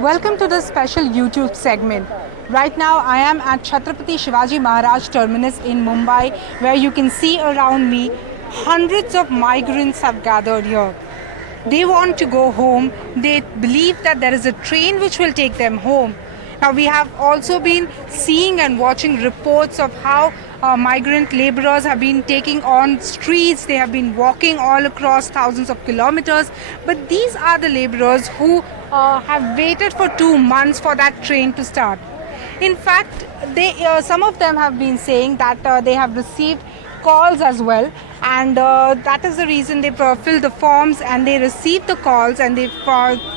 Welcome to this special YouTube segment. Right now I am at Chhatrapati Shivaji Maharaj Terminus in Mumbai, where you can see around me hundreds of migrants have gathered here. They want to go home. They believe that there is a train which will take them home. Now we have also been seeing and watching reports of how migrant laborers have been taking on streets. They have been walking all across thousands of kilometers. But these are the laborers who have waited for 2 months for that train to start. In fact, some of them have been saying that they have received calls as well, and that is the reason they fill the forms and they receive the calls, and they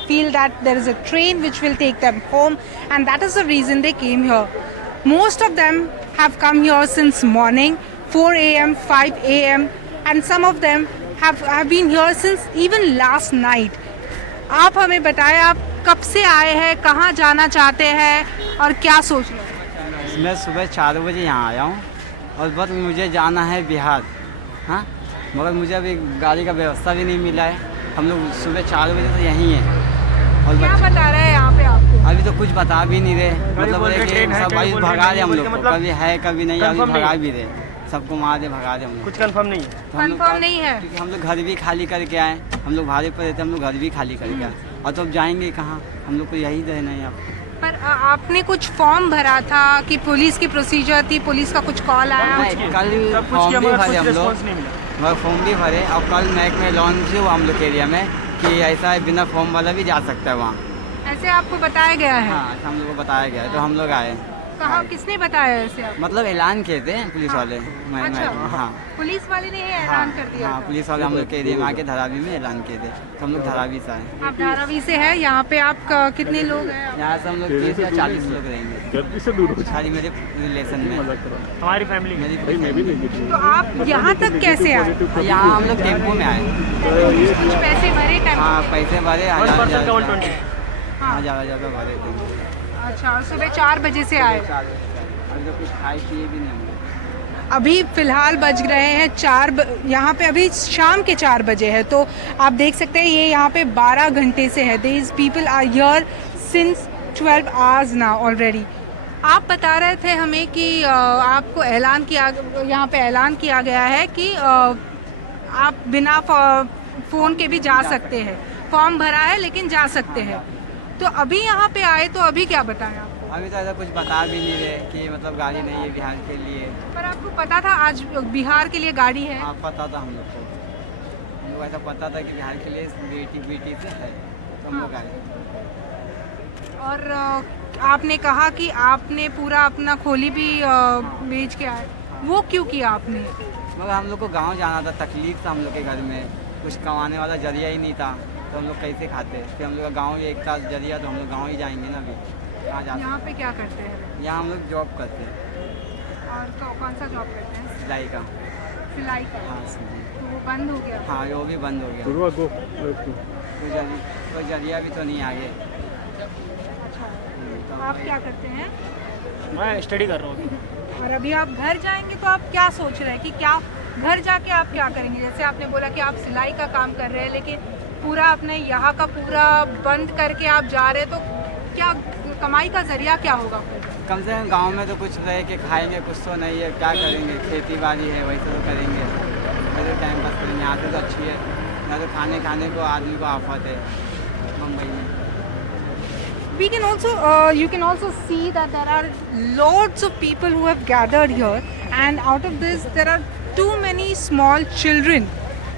feel that there is a train which will take them home, and that is the reason they came here. Most of them have come here since morning, 4 a.m., 5 a.m., and some of them have been here since even last night. आप हमें बताएं, आप कब से आए हैं, कहाँ जाना चाहते हैं और क्या सोच रहे हैं? मैं सुबह 4 बजे यहाँ आया हूँ और बस मुझे जाना है बिहार। हाँ, मगर मुझे अभी गाड़ी का व्यवस्था भी नहीं मिला है। हम लोग सुबह 4 बजे से यहीं हैं। और क्या बता रहे हैं यहाँ पे आपको? अभी तो कुछ बता भी नहीं रहे, मतलब सब भाई भगा रहे हम लोग को, कभी है कभी नहीं, अभी भगा भी रहे, सबको मार दे भगा दे हम लोग। कुछ कंफर्म नहीं है। कंफर्म नहीं है क्योंकि हम लोग घर भी खाली करके आए, हम लोग भाड़े पर रहते, हम लोग घर भी खाली करके आए, और तो अब जाएंगे कहाँ? हम लोग को यही रहना है यहाँ पर आपने कुछ फॉर्म भरा था कि पुलिस की प्रोसीजर थी, पुलिस का कुछ कॉल आया? कल फॉर्म भी भरे हम लोग, मगर फॉर्म भी भरे, और कल मैक में लॉन्च हुआ हम लोग के एरिया में कि ऐसा बिना फॉर्म वाला भी जा सकता है वहाँ। ऐसे आपको बताया गया है? हाँ, ऐसा हम लोग को बताया गया है, तो हम लोग आए। कहाँ, किसने बताया ऐसे आपको? मतलब ऐलान किए थे पुलिस वाले। अच्छा, हाँ, पुलिस वाले ने ऐलान कर दिया? हाँ, पुलिस वाले हम लोग के एरिया में आके धारावी में ऐलान किए थे, तो हम लोग धारावी से आए। आप धारावी से हैं? यहाँ पे आप कितने लोग हैं? यहाँ से हम लोग 30 या 40 लोग रहेंगे, खाली मेरे रिलेशन में, हमारी फैमिली मेरी फैमिली। तो आप यहाँ तक कैसे आए? यहाँ हम लोग टेम्पो में आए। कुछ पैसे भरे टेम्पो? हाँ, पैसे भरे, 1,000 ज़्यादा भरे थे। अच्छा, और सुबह 4 बजे से आए? अभी तो कुछ खाए पिए भी नहीं। अभी फ़िलहाल बज रहे हैं 4, यहाँ पे अभी शाम के 4 बजे है, तो आप देख सकते हैं ये यहाँ पे 12 घंटे से है। These people are here since 12 hours now already. आप बता रहे थे हमें कि आपको ऐलान किया, यहाँ पे ऐलान किया गया है कि आप बिना फ़ोन के भी जा सकते हैं, फॉर्म भरा है लेकिन जा सकते हैं। तो अभी यहाँ पे आए तो अभी क्या बताएं आपको? अभी तो ऐसा कुछ बता भी नहीं रहे कि मतलब गाड़ी नहीं है बिहार के लिए। पर आपको पता था आज बिहार के लिए गाड़ी है? हाँ, पता था हम लोग को, हम लोग ऐसा पता था कि बिहार के लिए बेटी से है, तो हम लोग आए। और आपने कहा कि आपने पूरा अपना खोली भी बेच के आए, वो क्यों किया आपने? मगर हम लोग को गांव जाना था, तकलीफ था हम लोग के घर में, कुछ कमाने वाला जरिया ही नहीं था, तो हम लोग कैसे खाते? फिर हम लोग का गाँव ही एक था जरिया, तो हम लोग गाँव ही जाएंगे ना। अभी कहाँ जाते? यहाँ पे क्या करते हैं? यहाँ हम लोग जॉब करते हैं। और कौन सा जॉब करते हैं? सिलाई का। सिलाई का? हाँ, सिलाई। तो वो बंद हो गया? हाँ, वो भी बंद हो गया। कोई जरिया भी तो नहीं आगे। अच्छा, तो आप क्या करते हैं? मैं स्टडी कर रहा हूँ। और अभी आप घर जाएंगे तो आप क्या सोच रहे हैं कि क्या घर जाके आप क्या करेंगे? जैसे आपने बोला कि आप सिलाई का काम कर रहे हैं, लेकिन पूरा अपने यहाँ का पूरा बंद करके आप जा रहे हैं, तो क्या कमाई का जरिया क्या होगा? कम से कम गांव में तो कुछ रह के खाएंगे, कुछ तो नहीं है, क्या करेंगे? खेती बाड़ी है, वही तो करेंगे, वैसे टाइम पास करेंगे। यहाँ से तो अच्छी है, यहाँ तो खाने को आदमी को आफत है मुंबई में। We can also, you can also see that there are loads of people who have gathered here, and out of this there are too many small children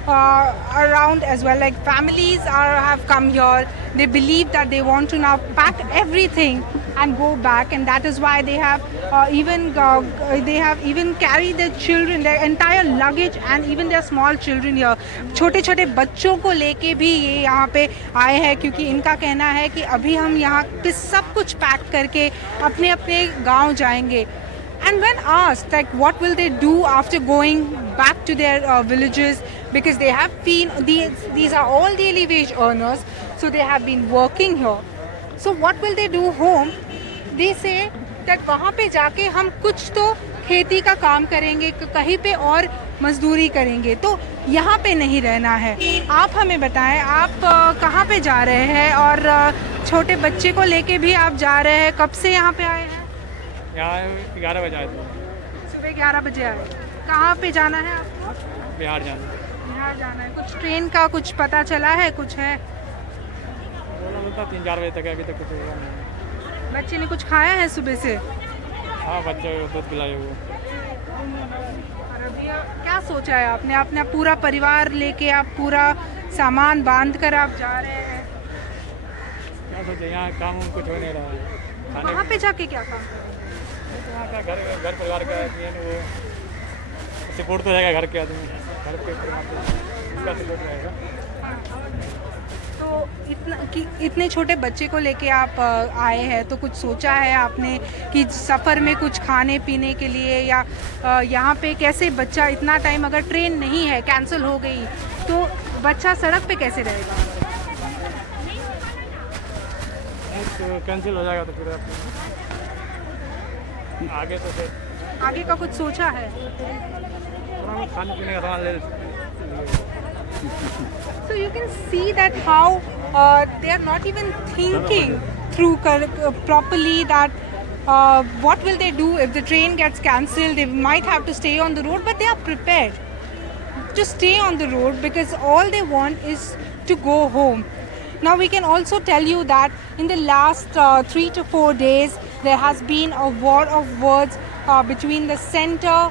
around as well. Like families have come here. They believe that they want to now pack everything and go back, and that is why they have even carried their children, their entire luggage, and even their small children here. छोटे छोटे बच्चों को लेके भी ये यहाँ पे आए हैं, क्योंकि इनका कहना है कि अभी हम यहाँ पे सब कुछ पैक करके अपने अपने गांव जाएंगे। And when asked like what will they do after going back to their villages, because they have been, these are all daily wage earners, so they have been working here, so what will they do home? They say that वहाँ पे जाके हम कुछ तो खेती का काम करेंगे, कहीं पे और मजदूरी करेंगे, तो यहाँ पे नहीं रहना है। आप हमें बताएं, आप कहाँ पे जा रहे हैं और छोटे बच्चे को लेके भी आप जा रहे हैं, कब से यहाँ पे आए हैं? यहाँ 11 बजे आए थे, सुबह 11 बजे आए। कहाँ पे जाना है आपको? बिहार जाना। बिहार जाना है। कुछ ट्रेन का कुछ पता चला है? कुछ है? बोला मिलता 3-4 बजे तक है, अभी तक कुछ हुआ नहीं। बच्चे ने कुछ खाया है सुबह से? हाँ, बच्चे को दूध पिलाए हुए। और अभी क्या सोचा है आपने? अपना पूरा परिवार लेके आप पूरा सामान बांध कर आप जा रहे हैं, क्या सोचे, यहाँ काम कुछ हो नहीं रहा है। वहाँ पे जाके क्या काम करेंगे? तो वहाँ का घर परिवार का आदमी है ना, वो सपोर्ट तो रहेगा घर के आदमी, घर के उसका सपोर्ट रहेगा। तो इतने छोटे बच्चे को लेके आप आए हैं, तो कुछ सोचा है आपने कि सफ़र में कुछ खाने पीने के लिए, या यहाँ पे कैसे बच्चा इतना टाइम, अगर ट्रेन नहीं है, कैंसिल हो गई, तो बच्चा सड़क पे कैसे रहेगा? तो कैंसिल हो जाएगा तो फिर आगे तो फिर आगे का कुछ सोचा है? थोड़ा खाने पीने का सामान ले। So you can see that how they are not even thinking through properly that what will they do if the train gets cancelled. They might have to stay on the road, but they are prepared to stay on the road because all they want is to go home. Now we can also tell you that in the last 3 to 4 days there has been a war of words between the centre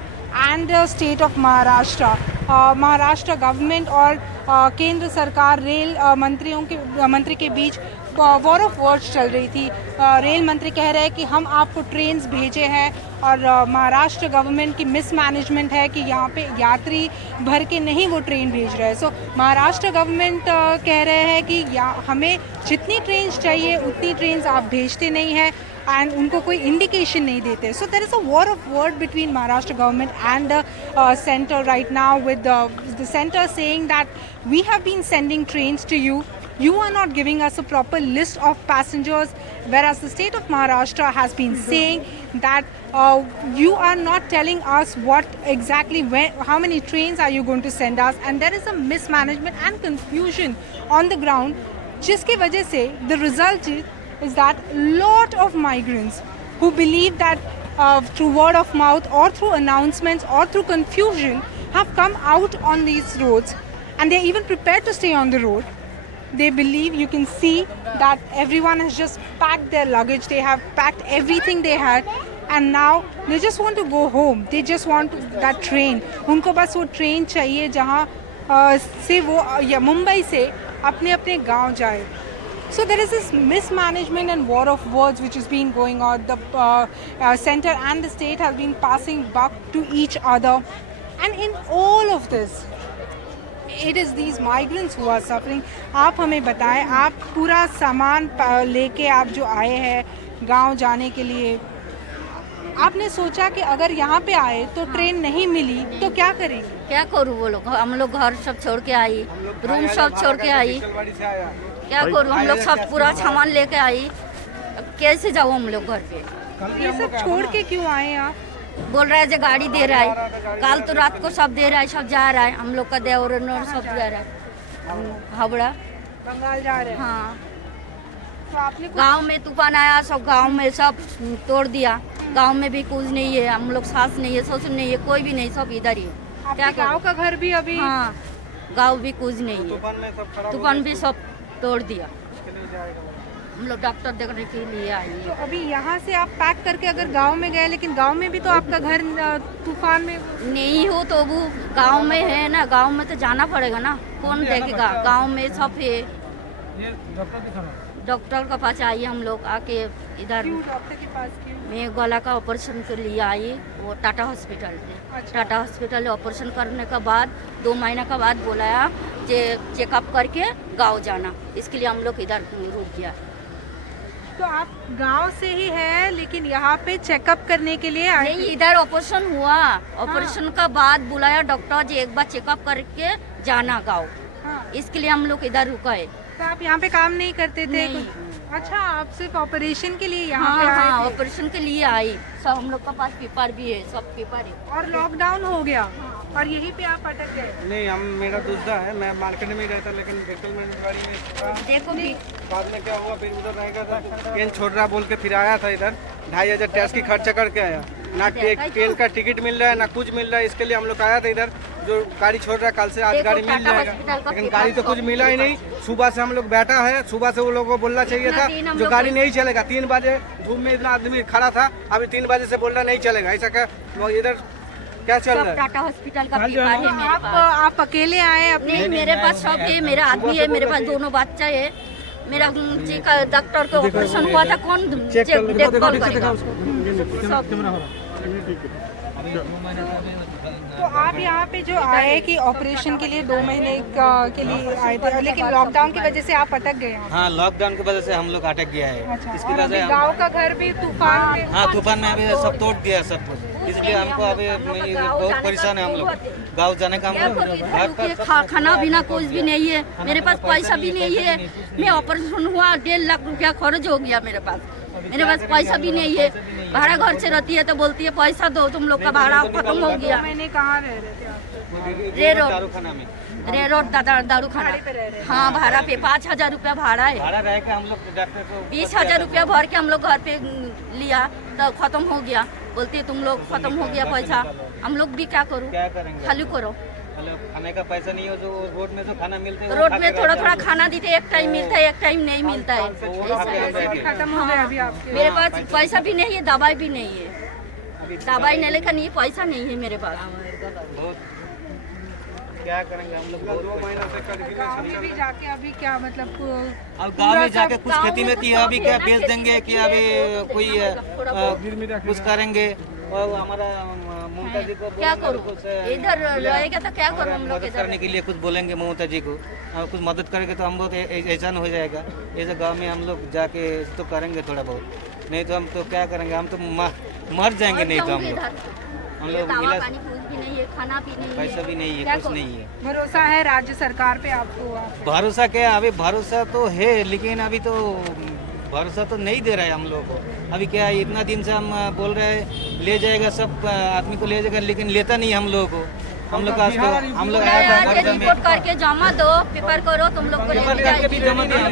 and the state of Maharashtra. Maharashtra government और केंद्र सरकार rail मंत्री के बीच war of words चल रही थी। Rail मंत्री कह रहे हैं कि हम आपको ट्रेन्स भेजे हैं, और महाराष्ट्र गवर्नमेंट की मिसमैनेजमेंट है कि यहाँ पे यात्री भर के नहीं वो ट्रेन भेज रहे हैं। सो महाराष्ट्र गवर्नमेंट कह रहे हैं कि हमें जितनी ट्रेन्स चाहिए उतनी ट्रेन्स आप भेजते नहीं हैं, एंड उनको कोई इंडिकेशन नहीं देते। So there is a war of word between Maharashtra government and the centre right now, with the centre saying that we have been sending trains to you. You are not giving us a proper list of passengers, whereas the state of Maharashtra has been saying that you are not telling us what exactly, how many trains are you going to send us, and there is a mismanagement and confusion on the ground, जिसकी वजह से the result is that lot of migrants who believe that through word of mouth or through announcements or through confusion have come out on these roads, and they are even prepared to stay on the road. They believe, you can see that everyone has just packed their luggage, they have packed everything they had, and now they just want to go home. They just want that train. उनको बस वो train चाहिए जहाँ से वो या मुंबई से अपने अपने गांव जाए. So there is this mismanagement and war of words which has been going on. The center and the state have been passing buck to each other, and in all of this, it is these migrants who are suffering. आप हमें बताएं, आप पूरा सामान लेके आप जो आए हैं गांव जाने के लिए, आपने सोचा कि अगर यहाँ पे आए तो ट्रेन नहीं मिली तो क्या करेंगे? क्या करूँ वो लोग, हम लोग घर सब छोड़ के आई, रूम सब छोड़ के आई, क्या करूँ, हम लोग सब पूरा सामान लेके आई, कैसे जाऊँ हम लोग घर पे? ये सब छोड़ के क्यों आए आप? बोल रहा है जो गाड़ी दे रहा है, कल तो रात को सब दे रहा है, सब जा रहा है, हम लोग का देवर सब जा रहा है हावड़ा बंगाल जा रहे हैं। हाँ, तो आपने गांव में तूफान आया, सब गांव में सब तोड़ दिया, गांव में भी कुछ नहीं है, हम लोग सास नहीं है, ससुर नहीं है, कोई भी नहीं, सब इधर ही है। क्या गांव का घर भी अभी? हाँ, गांव भी कुछ नहीं है, तूफान भी सब तोड़ दिया, हम लोग डॉक्टर देखने के लिए आए हैं। तो अभी यहाँ से आप पैक करके अगर गांव में गए, लेकिन गांव में भी तो आपका घर तूफान में नहीं हो तो वो गांव में है ना, गांव में तो जाना पड़ेगा ना, कौन देखेगा, गांव में सब है। डॉक्टर के पास आइए हम लोग, आके इधर डॉक्टर के पास क्यों? मैं गला का ऑपरेशन के लिए आई, वो टाटा हॉस्पिटल में। अच्छा। टाटा हॉस्पिटल ऑपरेशन करने के बाद 2 महीना के बाद बोलाया कि चेकअप करके गाँव जाना, इसके लिए हम लोग इधर रुक गया। तो आप गांव से ही है लेकिन यहाँ पे चेकअप करने के लिए आए? नहीं, इधर ऑपरेशन हुआ, ऑपरेशन का बाद बुलाया डॉक्टर जी, एक बार चेकअप करके जाना गाँव, हाँ। इसके लिए हम लोग इधर रुके। तो आप यहाँ पे काम नहीं करते थे? नहीं। अच्छा, आप सिर्फ ऑपरेशन के लिए यहाँ हाँ पे आए हाँ, थे? ऑपरेशन के लिए आई, सब हम लोग के पास पेपर भी है, सब पेपर है। और लॉकडाउन हो गया? और यहीं पे आप अटक गए? नहीं, हम मेरा दूसरा है, मैं मार्केट में ही रहता, लेकिन सेटलमेंट गाड़ी में देखो भी बाद में क्या हुआ, फिर उधर रहेगा था, तेल छोड़ रहा बोल के फिर आया था इधर, 2500 टैक्स की खर्चा करके आया, ना तेल का टिकट मिल रहा है ना कुछ मिल रहा है। इसके लिए हम लोग आया था इधर, जो गाड़ी छोड़ रहा है कल से आज गाड़ी मिल जाएगा, लेकिन गाड़ी तो कुछ मिला ही नहीं। सुबह से हम लोग बैठा है, सुबह से वो लोगों को बोलना चाहिए था जो गाड़ी नहीं चलेगा। 3 बजे धूप में इतना आदमी खड़ा था, अभी 3 बजे से बोल रहा नहीं चलेगा। ऐसा क्या इधर क्या चल रहा है? टाटा हॉस्पिटल का पेपर है मेरे पास। आप अकेले आए अपने? नहीं, मेरे पास सब है, मेरा आदमी है, मेरे पास दोनों बच्चा है। मेरा डॉक्टर का ऑपरेशन हुआ था, कौन देखभाल करेगा? तो आप यहाँ पे जो आए कि ऑपरेशन के लिए 2 महीने के लिए आए थे, लेकिन लॉकडाउन की वजह से आप अटक गए हैं। हाँ, लॉकडाउन की वजह से हम लोग अटक गया है। अच्छा, इसकी और वजह अभी से गांव का घर भी तूफान में? हाँ, तूफान में अभी सब तोड़ दिया सब कुछ, इसलिए हमको अभी बहुत परेशान है। हम लोग गाँव जाने का हम लोग खाना पीना कुछ भी नहीं है, मेरे पास पैसा भी नहीं है। मैं ऑपरेशन हुआ, 1.5 लाख रुपया खर्च हो गया मेरे पास पैसा भी नहीं है। भाड़ा घर से रहती है तो बोलती है पैसा दो, तुम लोग का भाड़ा खत्म हो गया। मैंने कहाँ रह रहे थे आप? रे रोड दारू खाना। हाँ, भाड़ा पे 5000 रुपया भाड़ा है। भाड़ा रह के हम लोग डॉक्टर को 20,000 रुपया भर के हम लोग घर पे लिया तो खत्म हो गया। बोलती है तुम लोग खत्म हो गया पैसा, हम लोग भी क्या करूँ? क्या करेंगे? खाली करो। खाने का पैसा नहीं हो, जो रोड में जो खाना मिलते हैं रोड में थोड़ा थोड़ा खाना देते, एक टाइम मिलता है, एक टाइम नहीं मिलता है। खत्म हो गए अभी आपके? मेरे पास पैसा भी नहीं है, दवाई भी नहीं है। दवाई नहीं लेकर नहीं, पैसा नहीं है मेरे पास। बहुत क्या करेंगे हम लोग? 2 महीना से कर गाँव में भी जाके अभी क्या मतलब? अब गांव में जाके कुछ खेती में थी, अभी क्या बेच देंगे कि अभी कोई कुछ करेंगे? और हमारा ममता जी को क्या करूँ? इधर रहेगा तो क्या करूँ? हम लोग मदद करने के लिए कुछ बोलेंगे ममता जी को, और कुछ मदद करेंगे तो हम बहुत एहसान हो जाएगा। ऐसे गांव में हम लोग जाके तो करेंगे थोड़ा बहुत, नहीं तो हम तो क्या करेंगे? हम तो मर जाएंगे। नहीं तो हम लोग दवा पानी कुछ भी नहीं है, खाना भी नहीं है, पैसा भी नहीं है, कुछ नहीं है। भरोसा है राज्य सरकार पे आपको? भरोसा क्या, अभी भरोसा तो है, लेकिन अभी तो भरोसा तो नहीं दे रहा है हम लोग को। अभी क्या है, इतना दिन से हम बोल रहे हैं ले जाएगा, सब आदमी को ले जाएगा, लेकिन लेता नहीं हम लोग को। हम लोग हम लोग रिपोर्ट करके जमा दो, पेपर करो, तुम लोग को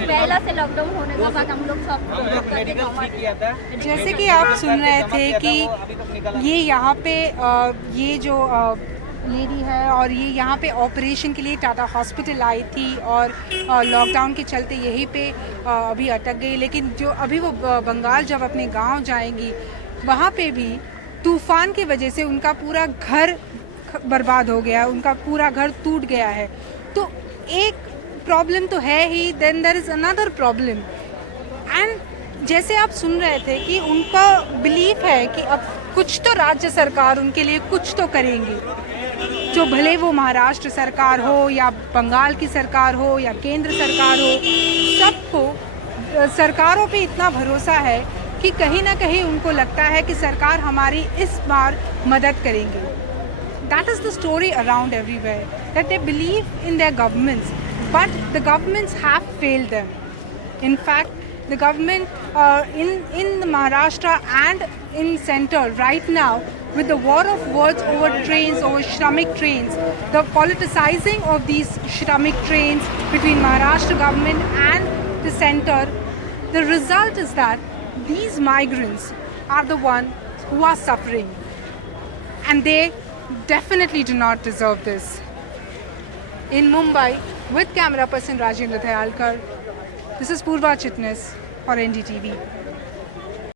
पहला से लॉकडाउन होने के बाद हम लोग सब मेडिकल ठीक किया था। जैसे कि आप सुन रहे थे कि ये यहाँ पे ये जो लेडी है और ये यहाँ पे ऑपरेशन के लिए टाटा हॉस्पिटल आई थी और लॉकडाउन के चलते यहीं पे अभी अटक गई। लेकिन जो अभी वो बंगाल जब अपने गांव जाएंगी, वहाँ पे भी तूफान की वजह से उनका पूरा घर बर्बाद हो गया, उनका पूरा घर टूट गया है। तो एक प्रॉब्लम तो है ही, then there is another problem. And जैसे आप सुन रहे थे कि उनका बिलीफ है कि अब कुछ तो राज्य सरकार उनके लिए कुछ तो करेंगी, जो भले वो महाराष्ट्र सरकार हो या बंगाल की सरकार हो या केंद्र सरकार हो, सबको सरकारों पे इतना भरोसा है कि कहीं ना कहीं उनको लगता है कि सरकार हमारी इस बार मदद करेंगी। That is the story around everywhere, that they believe in their governments, but the governments have failed them. In fact, the government in Maharashtra and in center right now, with the war of words over trains, over Shramik trains, the politicizing of these Shramik trains between Maharashtra government and the center, the result is that these migrants are the ones who are suffering, and they definitely do not deserve this. In Mumbai, with camera person Rajendra Thayalkar, this is Purva Chitnis for NDTV.